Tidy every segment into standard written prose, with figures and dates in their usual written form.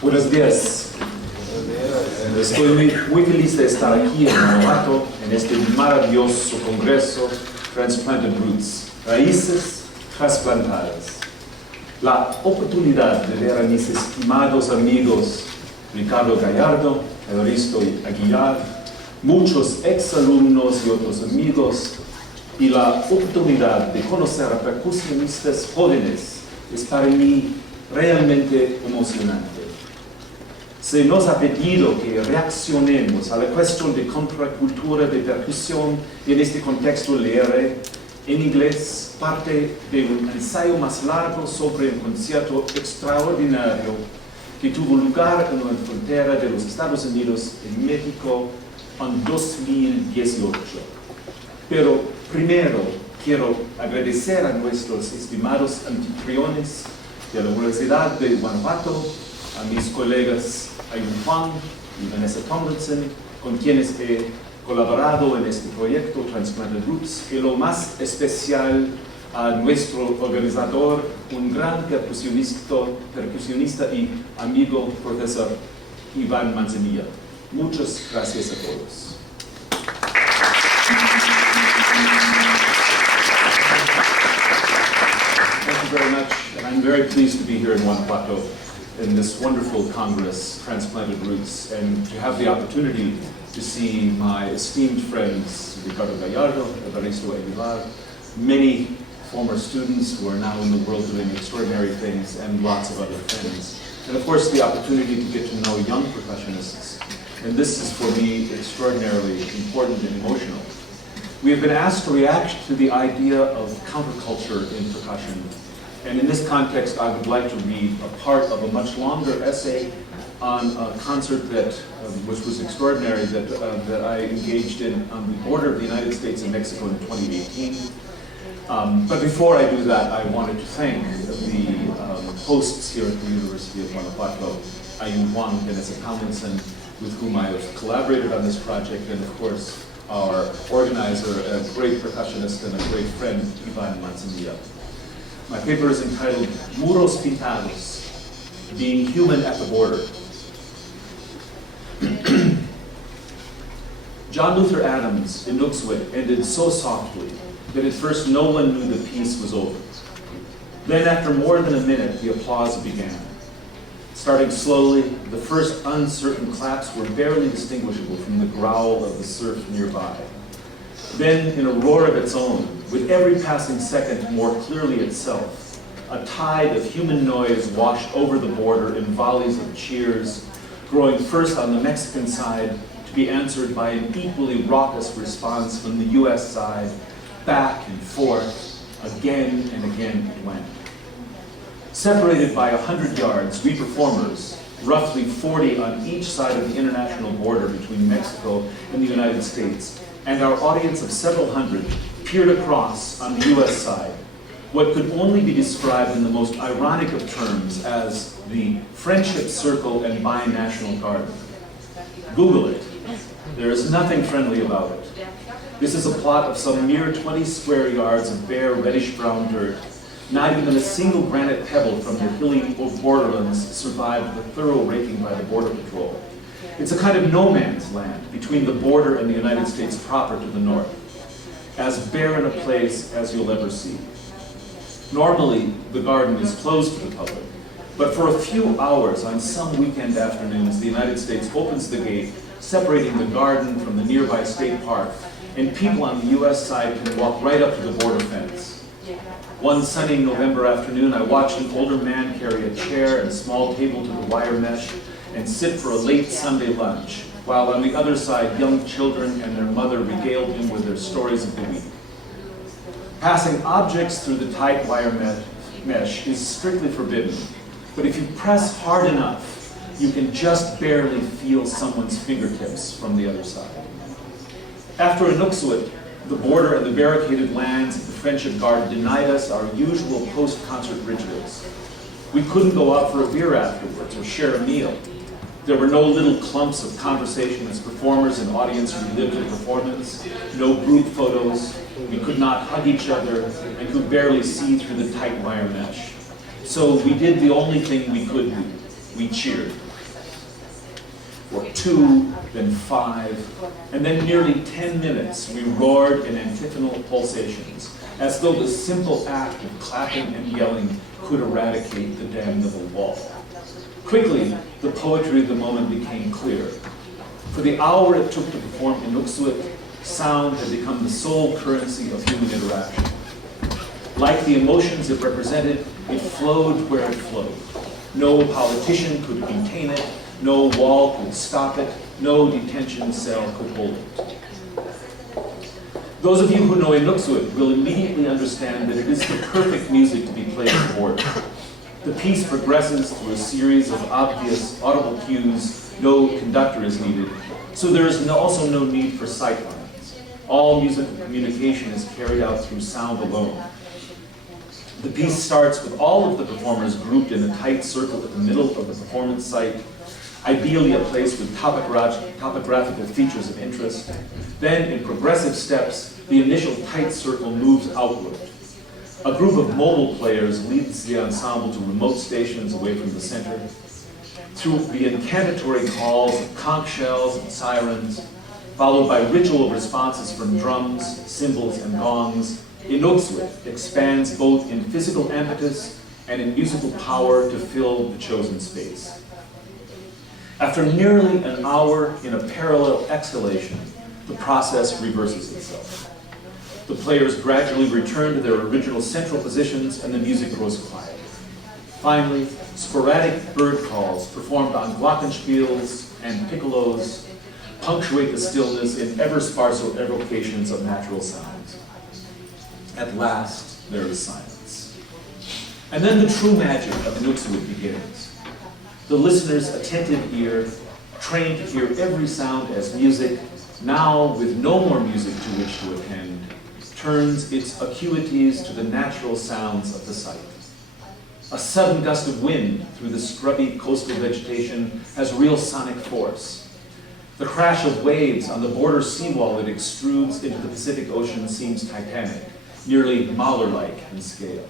Buenos días. Estoy muy feliz de estar aquí en Guanajuato, en este maravilloso congreso Transplanted Roots, raíces trasplantadas. La oportunidad de ver a mis estimados amigos Ricardo Gallardo, Evaristo Aguilar, muchos exalumnos y otros amigos, y la oportunidad de conocer a percusionistas jóvenes es para mí realmente emocionante. Se nos ha pedido que reaccionemos a la cuestión de contracultura de percusión y en este contexto leeré en inglés parte de un ensayo más largo sobre un concierto extraordinario que tuvo lugar en la frontera de los Estados Unidos y México en 2018. Pero primero quiero agradecer a nuestros estimados anfitriones de la Universidad de Guanajuato, a mis colegas Ayun Juan y Vanessa Tomlinson, con quienes he colaborado en este proyecto Transplanted Roots, y lo más especial a nuestro organizador, un gran percusionista y amigo, profesor Iván Manzanilla. Muchas gracias a todos. Thank you very much, and I'm very pleased to be here in Guanajuato in this wonderful Congress, Transplanted Roots, and to have the opportunity to see my esteemed friends, Ricardo Gallardo, Evaristo Aguilar, many former students who are now in the world doing extraordinary things, and lots of other friends. And of course, the opportunity to get to know young percussionists. And this is for me extraordinarily important and emotional. We have been asked to react to the idea of counterculture in percussion. And in this context, I would like to read a part of a much longer essay on a concert that, which was extraordinary, that I engaged in on the border of the United States and Mexico in 2018. But before I do that, I wanted to thank the hosts here at the University of Guanajuato, Ayun Juan and Vanessa Tomlinson, with whom I have collaborated on this project, and of course, our organizer, a great percussionist and a great friend, Iván Manzanilla. My paper is entitled Muros, Pintados, Being Human at the Border. John Luther Adams' Inuksuit ended so softly that at first no one knew the piece was over. Then after more than a minute, the applause began. Starting slowly, the first uncertain claps were barely distinguishable from the growl of the surf nearby. Then, in a roar of its own, with every passing second more clearly itself, a tide of human noise washed over the border in volleys of cheers, growing first on the Mexican side to be answered by an equally raucous response from the US side, back and forth, again and again it went. Separated by 100 yards, we performers, roughly 40 on each side of the international border between Mexico and the United States, and our audience of several hundred peered across on the US side, what could only be described in the most ironic of terms as the friendship circle and binational garden. Google it. There is nothing friendly about it. This is a plot of some mere 20 square yards of bare reddish-brown dirt. Not even a single granite pebble from the hilly borderlands survived the thorough raking by the Border Patrol. It's a kind of no man's land between the border and the United States proper to the north, as barren a place as you'll ever see. Normally, the garden is closed to the public, but for a few hours on some weekend afternoons, the United States opens the gate, separating the garden from the nearby state park, and people on the US side can walk right up to the border fence. One sunny November afternoon, I watched an older man carry a chair and a small table to the wire mesh and sit for a late Sunday lunch, while on the other side, young children and their mother regaled him with their stories of the week. Passing objects through the tight wire mesh is strictly forbidden, but if you press hard enough, you can just barely feel someone's fingertips from the other side. After Inuksuit, the border and the barricaded lands of the Friendship Guard denied us our usual post-concert rituals. We couldn't go out for a beer afterwards or share a meal. There were no little clumps of conversation as performers and audience relived the performance, no group photos. We could not hug each other and could barely see through the tight wire mesh. So we did the only thing we could do. We cheered. 2, then 5, and then nearly 10 minutes we roared in antiphonal pulsations, as though the simple act of clapping and yelling could eradicate the damnable wall. Quickly, the poetry of the moment became clear. For the hour it took to perform Inuksuit, sound had become the sole currency of human interaction. Like the emotions it represented, it flowed where it flowed. No politician could contain it, no wall could stop it, no detention cell could hold it. Those of you who know Inuksuit will immediately understand that it is the perfect music to be played at the border. The piece progresses through a series of obvious audible cues. No conductor is needed, so there is also no need for sight lines. All musical communication is carried out through sound alone. The piece starts with all of the performers grouped in a tight circle at the middle of the performance site, ideally a place with topographical features of interest. Then, in progressive steps, the initial tight circle moves outward. A group of mobile players leads the ensemble to remote stations away from the center. Through the incantatory calls of conch shells and sirens, followed by ritual responses from drums, cymbals, and gongs, Inuksuit expands both in physical impetus and in musical power to fill the chosen space. After nearly an hour in a parallel exhalation, the process reverses itself. The players gradually return to their original central positions and the music grows quiet. Finally, sporadic bird calls performed on glockenspiels and piccolos punctuate the stillness in ever-sparser evocations of natural sounds. At last, there is silence. And then the true magic of Inuksuit begins. The listener's attentive ear, trained to hear every sound as music, now with no more music to which to attend, turns its acuities to the natural sounds of the site. A sudden gust of wind through the scrubby coastal vegetation has real sonic force. The crash of waves on the border seawall that extrudes into the Pacific Ocean seems titanic, nearly Mahler-like in scale.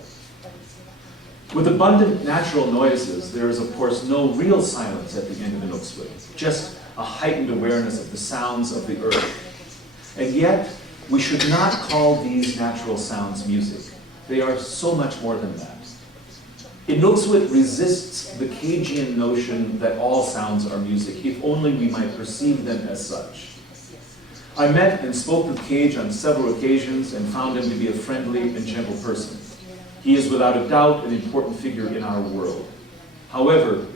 With abundant natural noises, there is of course no real silence at the end of Inuksuit, just a heightened awareness of the sounds of the earth. And yet, we should not call these natural sounds music. They are so much more than that. Inuksuit resists the Cagean notion that all sounds are music, if only we might perceive them as such. I met and spoke with Cage on several occasions and found him to be a friendly and gentle person. He is without a doubt an important figure in our world. However,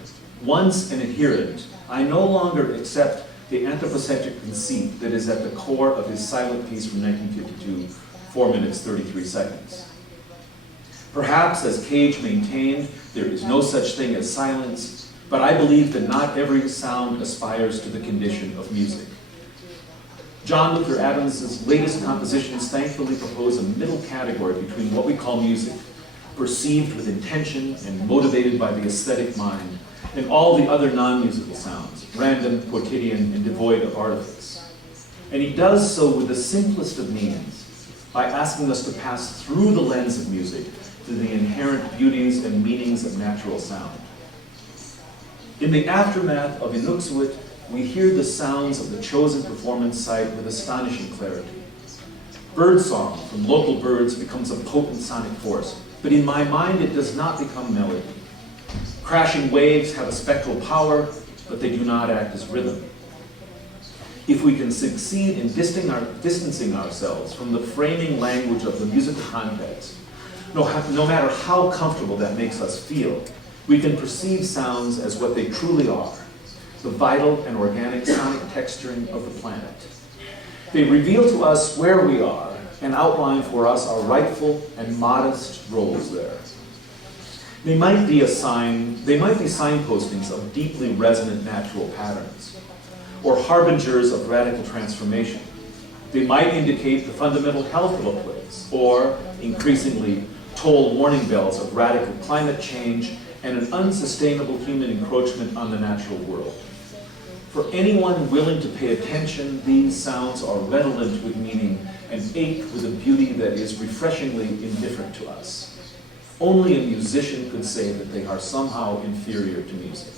once an adherent, I no longer accept the anthropocentric conceit that is at the core of his silent piece from 1952, 4 minutes, 33 seconds. Perhaps, as Cage maintained, there is no such thing as silence, but I believe that not every sound aspires to the condition of music. John Luther Adams' latest compositions thankfully propose a middle category between what we call music, perceived with intention and motivated by the aesthetic mind, and all the other non-musical sounds, random, quotidian, and devoid of artifice. And he does so with the simplest of means, by asking us to pass through the lens of music to the inherent beauties and meanings of natural sound. In the aftermath of Inuksuit, we hear the sounds of the chosen performance site with astonishing clarity. Birdsong from local birds becomes a potent sonic force, but in my mind it does not become melody. Crashing waves have a spectral power, but they do not act as rhythm. If we can succeed in distancing ourselves from the framing language of the musical context, no matter how comfortable that makes us feel, we can perceive sounds as what they truly are, the vital and organic sonic texturing of the planet. They reveal to us where we are and outline for us our rightful and modest roles there. They might be signpostings of deeply resonant natural patterns, or harbingers of radical transformation. They might indicate the fundamental health of a place, or, increasingly, toll warning bells of radical climate change and an unsustainable human encroachment on the natural world. For anyone willing to pay attention, these sounds are redolent with meaning and ache with a beauty that is refreshingly indifferent to us. Only a musician could say that they are somehow inferior to music.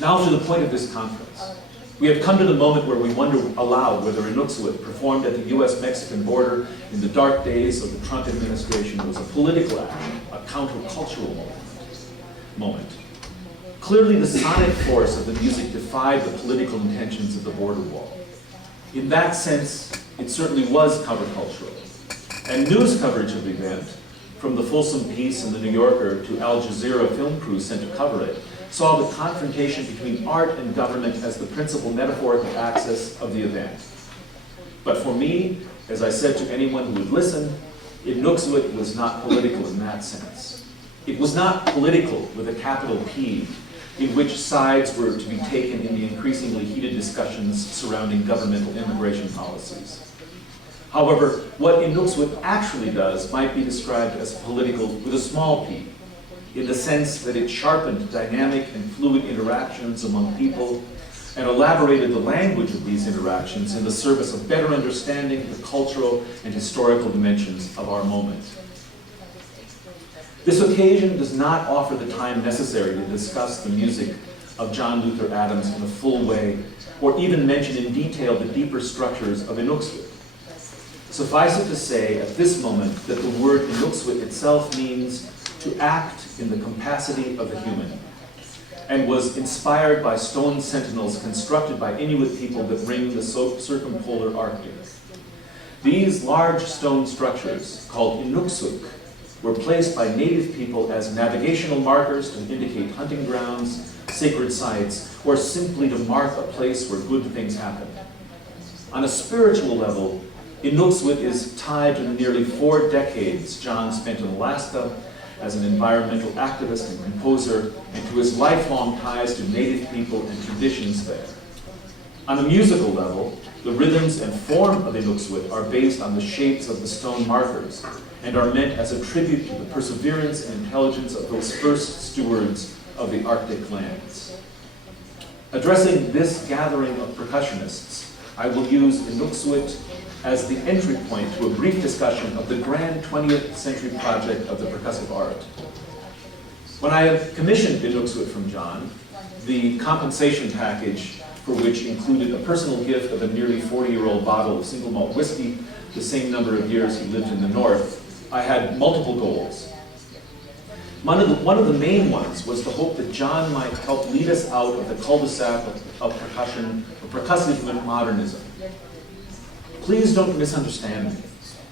Now to the point of this conference. We have come to the moment where we wonder aloud whether Inuksuit, performed at the US-Mexican border in the dark days of the Trump administration, was a political action, a countercultural moment. Clearly, the sonic force of the music defied the political intentions of the border wall. In that sense, it certainly was countercultural. And news coverage of the event, from the fulsome piece in the New Yorker to Al Jazeera film crews sent to cover it, saw the confrontation between art and government as the principal metaphorical axis of the event. But for me, as I said to anyone who would listen, Inuksuit was not political in that sense. It was not political with a capital P, in which sides were to be taken in the increasingly heated discussions surrounding governmental immigration policies. However, what Inuksuit actually does might be described as political with a small p, in the sense that it sharpened dynamic and fluid interactions among people and elaborated the language of these interactions in the service of better understanding the cultural and historical dimensions of our moment. This occasion does not offer the time necessary to discuss the music of John Luther Adams in a full way, or even mention in detail the deeper structures of Inuksuit. Suffice it to say at this moment that the word Inuksuit itself means to act in the capacity of the human, and was inspired by stone sentinels constructed by Inuit people that ring the circumpolar Arctic. These large stone structures, called Inuksuit, were placed by native people as navigational markers to indicate hunting grounds, sacred sites, or simply to mark a place where good things happen. On a spiritual level, Inuksuit is tied to the nearly 4 decades John spent in Alaska as an environmental activist and composer, and to his lifelong ties to native people and traditions there. On a musical level, the rhythms and form of Inuksuit are based on the shapes of the stone markers and are meant as a tribute to the perseverance and intelligence of those first stewards of the Arctic lands. Addressing this gathering of percussionists, I will use Inuksuit as the entry point to a brief discussion of the grand 20th century project of the percussive art. When I commissioned Inuksuit from John, the compensation package for which included a personal gift of a nearly 40-year-old bottle of single malt whiskey, the same number of years he lived in the North, I had multiple goals. One of the main ones was the hope that John might help lead us out of the cul-de-sac of percussion, of percussive modernism. Please don't misunderstand me.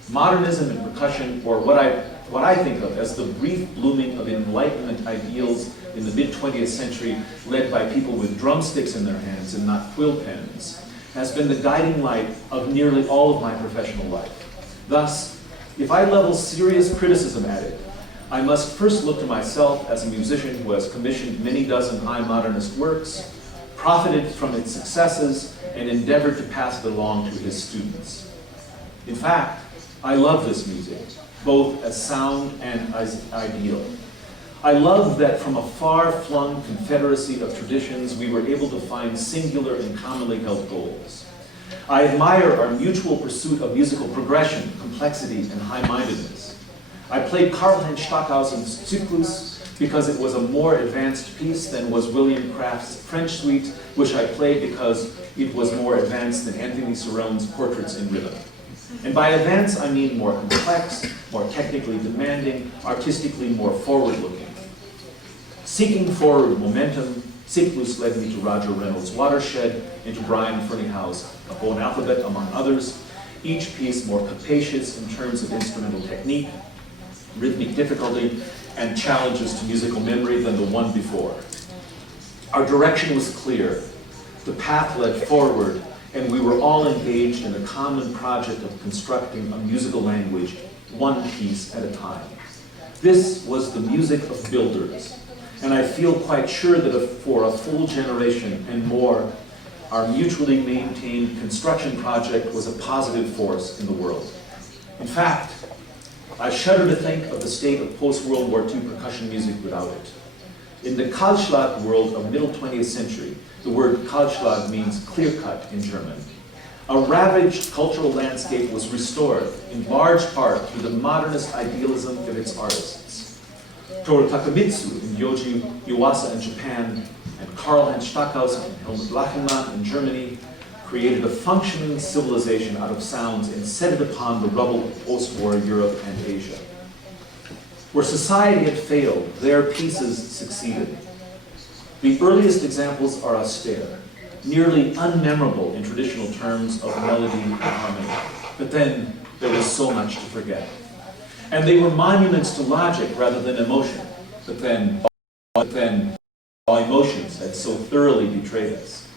Modernism and percussion, or what I think of as the brief blooming of Enlightenment ideals in the mid-20th century, led by people with drumsticks in their hands and not quill pens, has been the guiding light of nearly all of my professional life. Thus, if I level serious criticism at it, I must first look to myself as a musician who has commissioned many dozen high modernist works, profited from its successes, and endeavored to pass it along to his students. In fact, I love this music, both as sound and as ideal. I love that from a far-flung confederacy of traditions, we were able to find singular and commonly held goals. I admire our mutual pursuit of musical progression, complexity, and high-mindedness. I played Karl-Heinz Stockhausen's Zyklus because it was a more advanced piece than was William Kraft's French Suite, which I played because it was more advanced than Anthony Cerrone's Portraits in Rhythm. And by advanced, I mean more complex, more technically demanding, artistically more forward-looking. Seeking forward momentum, Zyklus led me to Roger Reynolds' Watershed and to Brian Ferneyhough's A Bone Alphabet, among others, each piece more capacious in terms of instrumental technique, rhythmic difficulty, and challenges to musical memory than the one before. Our direction was clear. The path led forward, and we were all engaged in a common project of constructing a musical language, one piece at a time. This was the music of builders, and I feel quite sure that for a full generation and more, our mutually maintained construction project was a positive force in the world. In fact, I shudder to think of the state of post-World War II percussion music without it. In the Kahlschlag world of middle 20th century, the word Kahlschlag means clear-cut in German. A ravaged cultural landscape was restored, in large part through the modernist idealism of its artists. Toru Takemitsu in Yoji Iwasa in Japan, and Karl-Heinz Stockhausen and Helmut Lachenmann in Germany created a functioning civilization out of sounds and set it upon the rubble of post-war Europe and Asia. Where society had failed, their pieces succeeded. The earliest examples are austere, nearly unmemorable in traditional terms of melody and harmony. But then there was so much to forget. And they were monuments to logic rather than emotion. But then our emotions had so thoroughly betrayed us.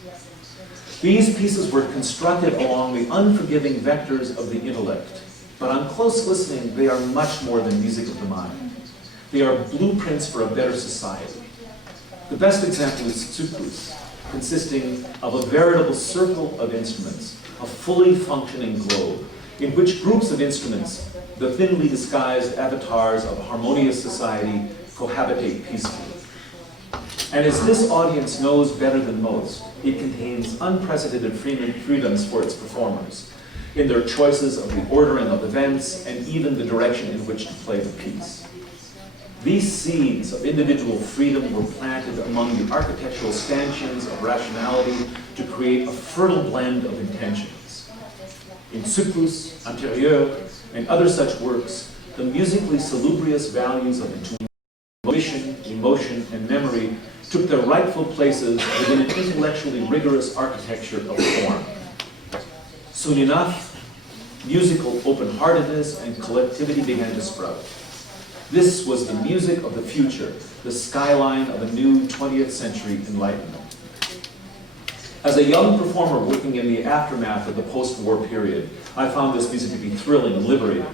These pieces were constructed along the unforgiving vectors of the intellect. But on close listening, they are much more than music of the mind. They are blueprints for a better society. The best example is Zyklus, consisting of a veritable circle of instruments, a fully functioning globe, in which groups of instruments, the thinly disguised avatars of a harmonious society, cohabitate peacefully. And as this audience knows better than most, it contains unprecedented freedoms for its performers, in their choices of the ordering of events and even the direction in which to play the piece. These seeds of individual freedom were planted among the architectural stanchions of rationality to create a fertile blend of intentions. In Zyklus, Antérieur, and other such works, the musically salubrious values of intuition, emotion, and memory took their rightful places within an intellectually rigorous architecture of form. Soon enough, musical open-heartedness and collectivity began to sprout. This was the music of the future, the skyline of a new 20th century enlightenment. As a young performer working in the aftermath of the post-war period, I found this music to be thrilling and liberating.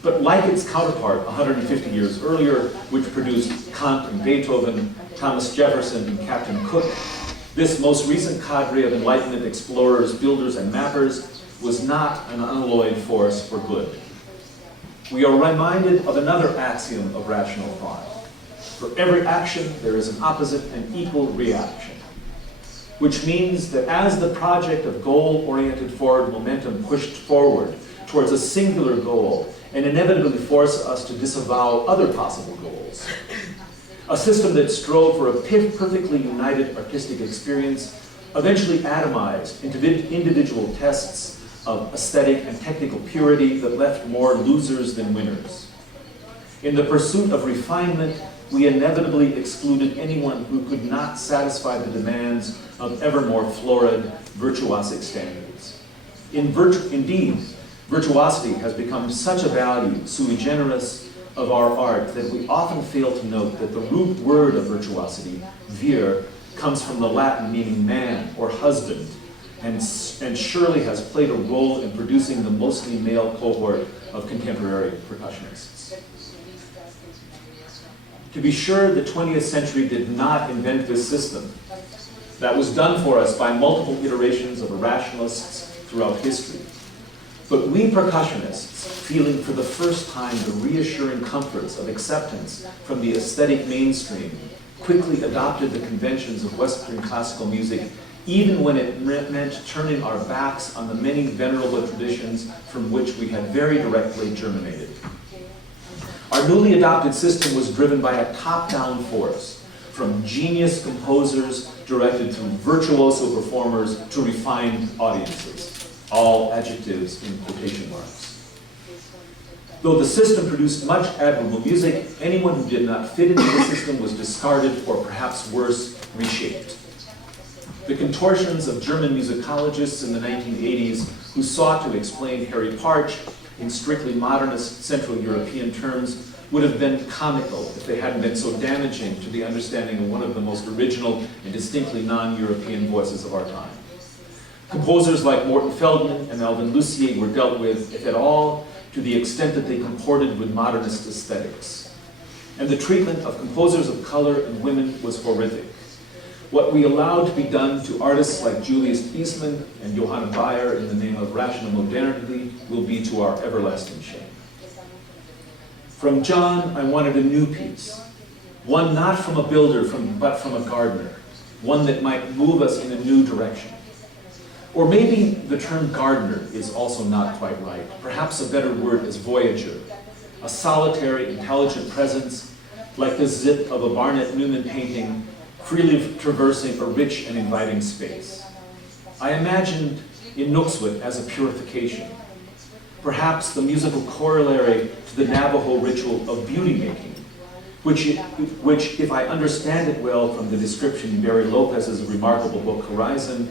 But like its counterpart 150 years earlier, which produced Kant and Beethoven, Thomas Jefferson and Captain Cook, this most recent cadre of Enlightenment explorers, builders, and mappers was not an unalloyed force for good. We are reminded of another axiom of rational thought. For every action, there is an opposite and equal reaction, which means that as the project of goal-oriented forward momentum pushed forward towards a singular goal and inevitably forced us to disavow other possible goals, a system that strove for a perfectly united artistic experience eventually atomized into individual tests of aesthetic and technical purity that left more losers than winners. In the pursuit of refinement, we inevitably excluded anyone who could not satisfy the demands of ever more florid, virtuosic standards. Indeed, virtuosity has become such a value, sui generis, of our art that we often fail to note that the root word of virtuosity, vir, comes from the Latin meaning man or husband, and surely has played a role in producing the mostly male cohort of contemporary percussionists. To be sure, the 20th century did not invent this system. That was done for us by multiple iterations of rationalists throughout history. But we percussionists, feeling for the first time the reassuring comforts of acceptance from the aesthetic mainstream, quickly adopted the conventions of Western classical music, even when it meant turning our backs on the many venerable traditions from which we had very directly germinated. Our newly adopted system was driven by a top-down force, from genius composers directed through virtuoso performers to refined audiences, all adjectives in quotation marks. Though the system produced much admirable music, anyone who did not fit into the system was discarded or perhaps worse, reshaped. The contortions of German musicologists in the 1980s who sought to explain Harry Partch in strictly modernist Central European terms would have been comical if they hadn't been so damaging to the understanding of one of the most original and distinctly non-European voices of our time. Composers like Morton Feldman and Alvin Lucier were dealt with, if at all, to the extent that they comported with modernist aesthetics. And the treatment of composers of color and women was horrific. What we allowed to be done to artists like Julius Eastman and Johanna Bayer in the name of rational modernity will be to our everlasting shame. From John, I wanted a new piece, one not from a builder, but from a gardener, one that might move us in a new direction. Or maybe the term gardener is also not quite right. Perhaps a better word is voyager, a solitary, intelligent presence, like the zip of a Barnett Newman painting, freely traversing a rich and inviting space. I imagined Inuksuit as a purification, perhaps the musical corollary to the Navajo ritual of beauty making, which, if I understand it well from the description in Barry Lopez's remarkable book, Horizon,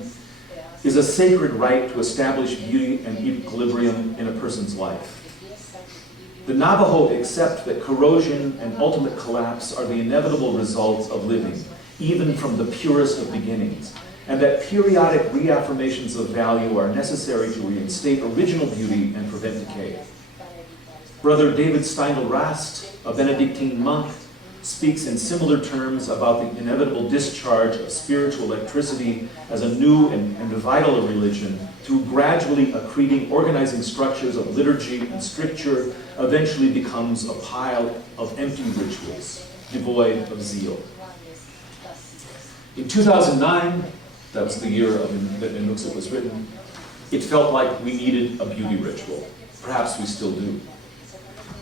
is a sacred right to establish beauty and equilibrium in a person's life. The Navajo accept that corrosion and ultimate collapse are the inevitable results of living, even from the purest of beginnings, and that periodic reaffirmations of value are necessary to reinstate original beauty and prevent decay. Brother David Steindl-Rast, a Benedictine monk, speaks in similar terms about the inevitable discharge of spiritual electricity as a new and vital religion through gradually accreting organizing structures of liturgy and stricture, eventually becomes a pile of empty rituals, devoid of zeal. In 2009, that was the year that Inuksuit was written, it felt like we needed a beauty ritual. Perhaps we still do.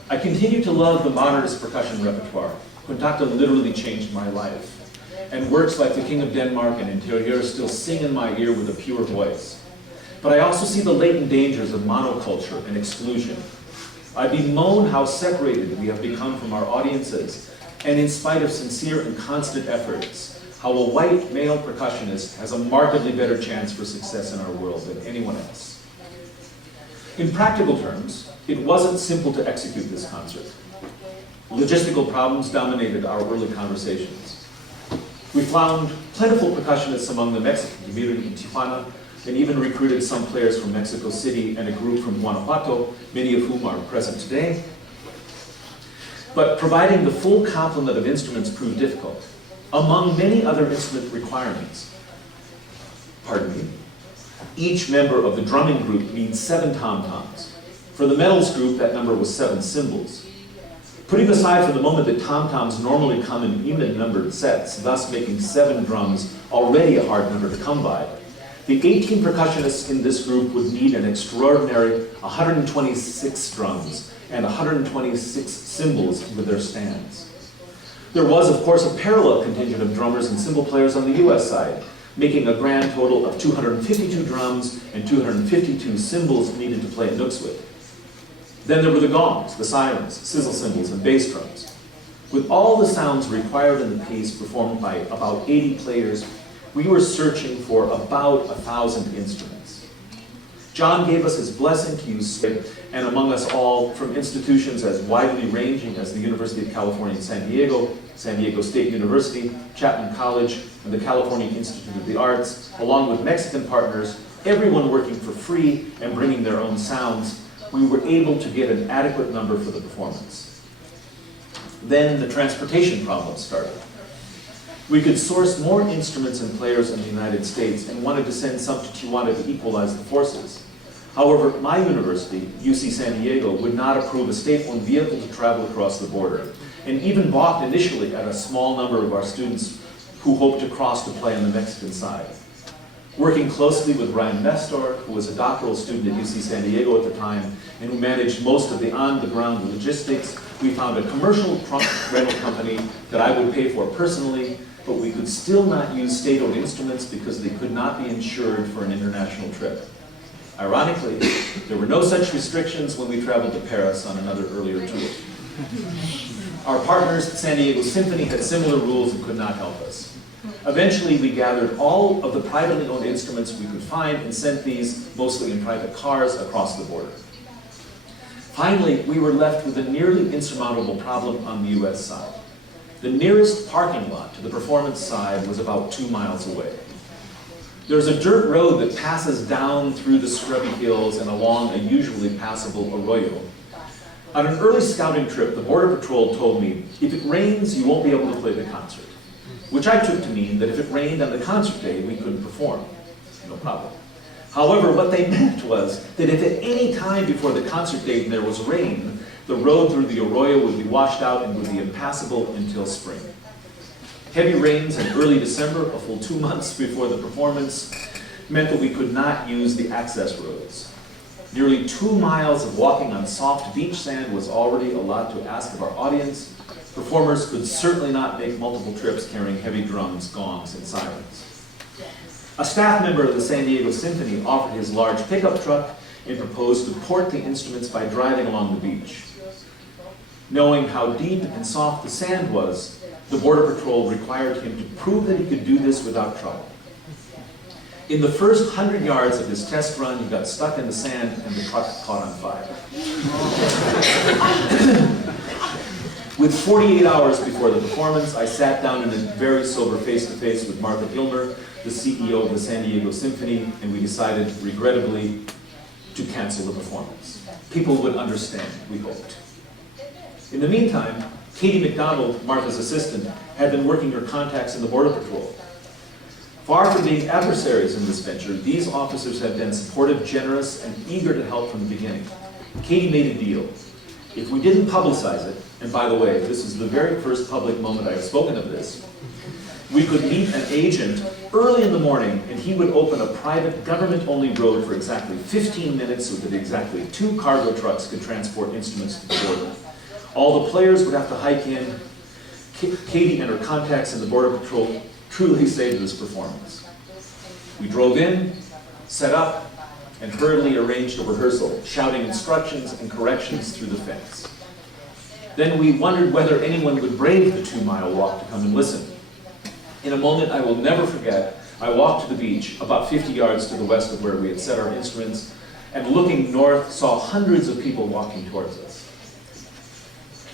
I continue to love the modernist percussion repertoire. Contacta literally changed my life. And works like The King of Denmark and Interior still sing in my ear with a pure voice. But I also see the latent dangers of monoculture and exclusion. I bemoan how separated we have become from our audiences, and in spite of sincere and constant efforts, how a white male percussionist has a markedly better chance for success in our world than anyone else. In practical terms, it wasn't simple to execute this concert. Logistical problems dominated our early conversations. We found plentiful percussionists among the Mexican community in Tijuana, and even recruited some players from Mexico City and a group from Guanajuato, many of whom are present today. But providing the full complement of instruments proved difficult. Among many other instrument requirements, each member of the drumming group needs 7 tom-toms. For the metals group, that number was 7 cymbals. Putting aside for the moment that tom-toms normally come in even-numbered sets, thus making 7 drums already a hard number to come by, the 18 percussionists in this group would need an extraordinary 126 drums and 126 cymbals with their stands. There was, of course, a parallel contingent of drummers and cymbal players on the US side, making a grand total of 252 drums and 252 cymbals needed to play Inuksuit. Then there were the gongs, the sirens, sizzle cymbals, and bass drums. With all the sounds required in the piece performed by about 80 players, we were searching for about 1,000 instruments. John gave us his blessing to use Schick, and among us all, from institutions as widely ranging as the University of California in San Diego, San Diego State University, Chapman College, and the California Institute of the Arts, along with Mexican partners, everyone working for free and bringing their own sounds, we were able to get an adequate number for the performance. Then the transportation problem started. We could source more instruments and players in the United States and wanted to send some to Tijuana to equalize the forces. However, my university, UC San Diego, would not approve a state-owned vehicle to travel across the border, and even balked initially at a small number of our students who hoped to cross to play on the Mexican side. Working closely with Ryan Nestor, who was a doctoral student at UC San Diego at the time, and who managed most of the on-the-ground logistics, we found a commercial truck rental company that I would pay for personally, but we could still not use state-owned instruments because they could not be insured for an international trip. Ironically, there were no such restrictions when we traveled to Paris on another earlier tour. Our partners, San Diego Symphony, had similar rules and could not help us. Eventually, we gathered all of the privately owned instruments we could find and sent these, mostly in private cars, across the border. Finally, we were left with a nearly insurmountable problem on the US side. The nearest parking lot to the performance side was about 2 miles away. There's a dirt road that passes down through the scrubby hills and along a usually passable arroyo. On an early scouting trip, the Border Patrol told me, if it rains, you won't be able to play the concert. Which I took to mean that if it rained on the concert day, we couldn't perform. No problem. However, what they meant was that if at any time before the concert date there was rain, the road through the arroyo would be washed out and would be impassable until spring. Heavy rains in early December, a full 2 months before the performance, meant that we could not use the access roads. Nearly 2 miles of walking on soft beach sand was already a lot to ask of our audience, Performers could certainly not make multiple trips carrying heavy drums, gongs, and sirens. A staff member of the San Diego Symphony offered his large pickup truck and proposed to port the instruments by driving along the beach. Knowing how deep and soft the sand was, the Border Patrol required him to prove that he could do this without trouble. In the first 100 yards of his test run, he got stuck in the sand and the truck caught on fire. With 48 hours before the performance, I sat down in a very sober face-to-face with Martha Gilmer, the CEO of the San Diego Symphony, and we decided, regrettably, to cancel the performance. People would understand, we hoped. In the meantime, Katie McDonald, Martha's assistant, had been working her contacts in the Border Patrol. Far from being adversaries in this venture, these officers had been supportive, generous, and eager to help from the beginning. Katie made a deal. If we didn't publicize it, and by the way, this is the very first public moment I have spoken of this, we could meet an agent early in the morning, and he would open a private, government-only road for exactly 15 minutes so that exactly 2 cargo trucks could transport instruments to the border. All the players would have to hike in. Katie and her contacts in the Border Patrol truly saved this performance. We drove in, set up, and hurriedly arranged a rehearsal, shouting instructions and corrections through the fence. Then we wondered whether anyone would brave the 2-mile walk to come and listen. In a moment I will never forget, I walked to the beach, about 50 yards to the west of where we had set our instruments, and looking north, saw hundreds of people walking towards us.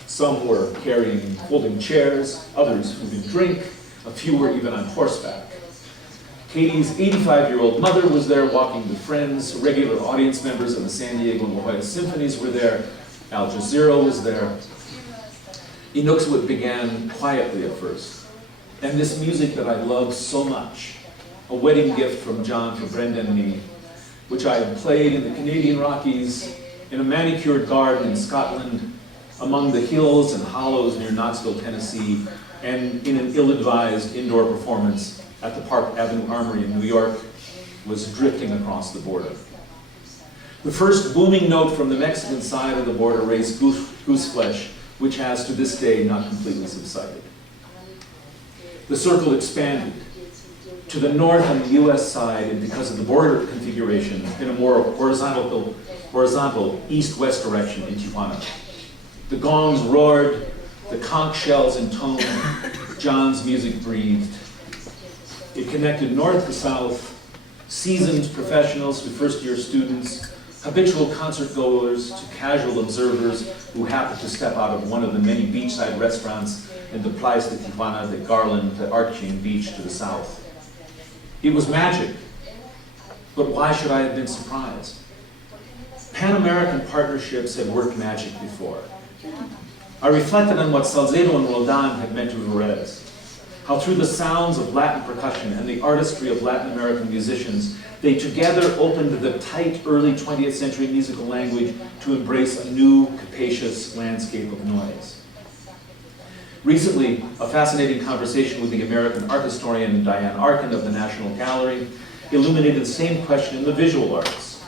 Some were carrying folding chairs, others food and drink, a few were even on horseback. Katie's 85-year-old mother was there walking with friends, regular audience members of the San Diego and La Jolla Symphonies were there, Al Jazeera was there. Inuksuit began quietly at first, and this music that I love so much, a wedding gift from John for Brenda and me, which I had played in the Canadian Rockies, in a manicured garden in Scotland, among the hills and hollows near Knoxville, Tennessee, and in an ill-advised indoor performance at the Park Avenue Armory in New York, was drifting across the border. The first booming note from the Mexican side of the border raised gooseflesh, which has to this day not completely subsided. The circle expanded. To the north on the US side, and because of the border configuration, in a more horizontal east-west direction in Tijuana. The gongs roared, the conch shells intoned, John's music breathed. It connected north to south, seasoned professionals to first-year students, habitual concert goers to casual observers who happened to step out of one of the many beachside restaurants in the Playa de Tijuana that garland the arching beach to the south. It was magic, but why should I have been surprised? Pan-American partnerships had worked magic before. I reflected on what Salcedo and Roldan had meant to Jerez, how through the sounds of Latin percussion and the artistry of Latin American musicians, they together opened the tight early 20th century musical language to embrace a new, capacious landscape of noise. Recently, a fascinating conversation with the American art historian Diane Arkin of the National Gallery illuminated the same question in the visual arts.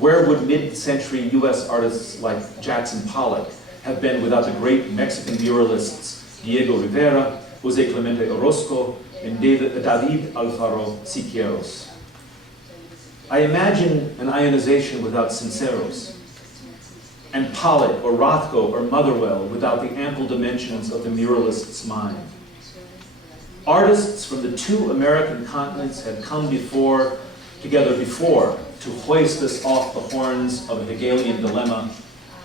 Where would mid-century US artists like Jackson Pollock have been without the great Mexican muralists Diego Rivera, Jose Clemente Orozco, and David Alfaro Siqueiros? I imagine an ionization without sinceros, and Pollock or Rothko or Motherwell without the ample dimensions of the muralist's mind. Artists from the 2 American continents had come together before to hoist us off the horns of a Hegelian dilemma,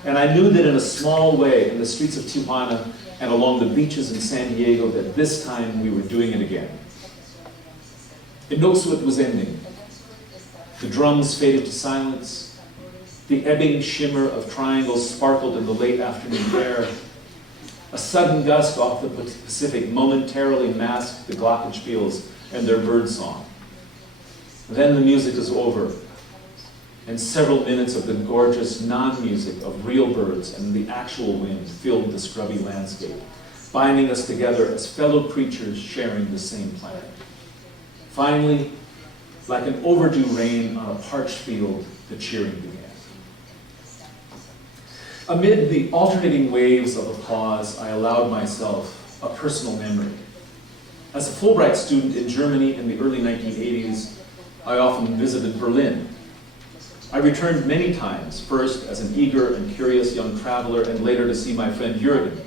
and I knew that in a small way in the streets of Tijuana and along the beaches in San Diego that this time we were doing it again. Inuksuit was ending. The drums faded to silence. The ebbing shimmer of triangles sparkled in the late afternoon air. A sudden gust off the Pacific momentarily masked the glockenspiels and their birdsong. Then the music is over, and several minutes of the gorgeous non-music of real birds and the actual wind filled the scrubby landscape, binding us together as fellow creatures sharing the same planet. Finally, like an overdue rain on a parched field, the cheering began. Amid the alternating waves of applause, I allowed myself a personal memory. As a Fulbright student in Germany in the early 1980s, I often visited Berlin. I returned many times, first as an eager and curious young traveler, and later to see my friend Jürgen,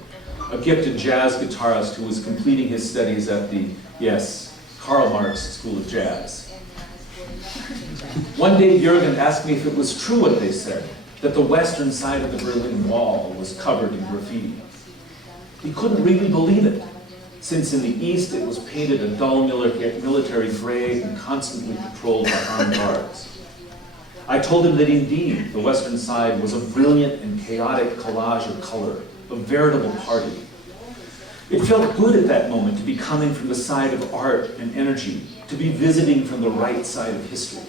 a gifted jazz guitarist who was completing his studies at the, yes, Karl Marx School of Jazz. One day Jürgen asked me if it was true what they said, that the western side of the Berlin Wall was covered in graffiti. He couldn't really believe it, since in the east it was painted a dull military gray and constantly patrolled by armed guards. I told him that indeed the western side was a brilliant and chaotic collage of color, a veritable party. It felt good at that moment to be coming from the side of art and energy, to be visiting from the right side of history.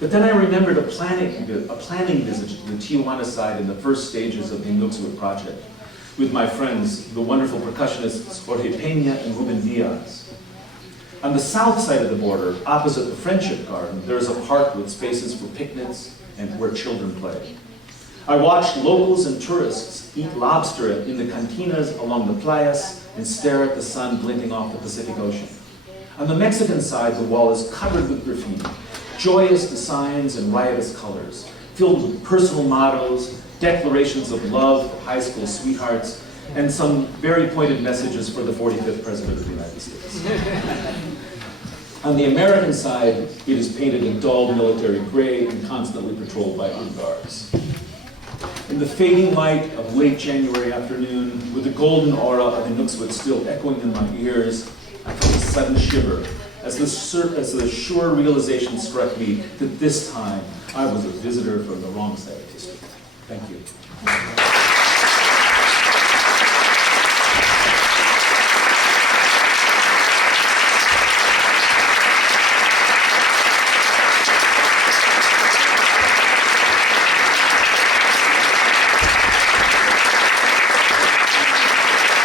But then I remembered a planning visit to the Tijuana side in the first stages of the Inuksuit project with my friends, the wonderful percussionists Jorge Peña and Ruben Diaz. On the south side of the border, opposite the Friendship Garden, there is a park with spaces for picnics and where children play. I watched locals and tourists eat lobster in the cantinas along the playas and stare at the sun glinting off the Pacific Ocean. On the Mexican side, the wall is covered with graffiti, joyous designs and riotous colors, filled with personal mottos, declarations of love for high school sweethearts, and some very pointed messages for the 45th President of the United States. On the American side, it is painted in dull military gray and constantly patrolled by armed guards. In the fading light of late January afternoon, with the golden aura of Inuksuit still echoing in my ears, I felt a sudden shiver as the sure realization struck me that this time I was a visitor from the wrong side of history. Thank you.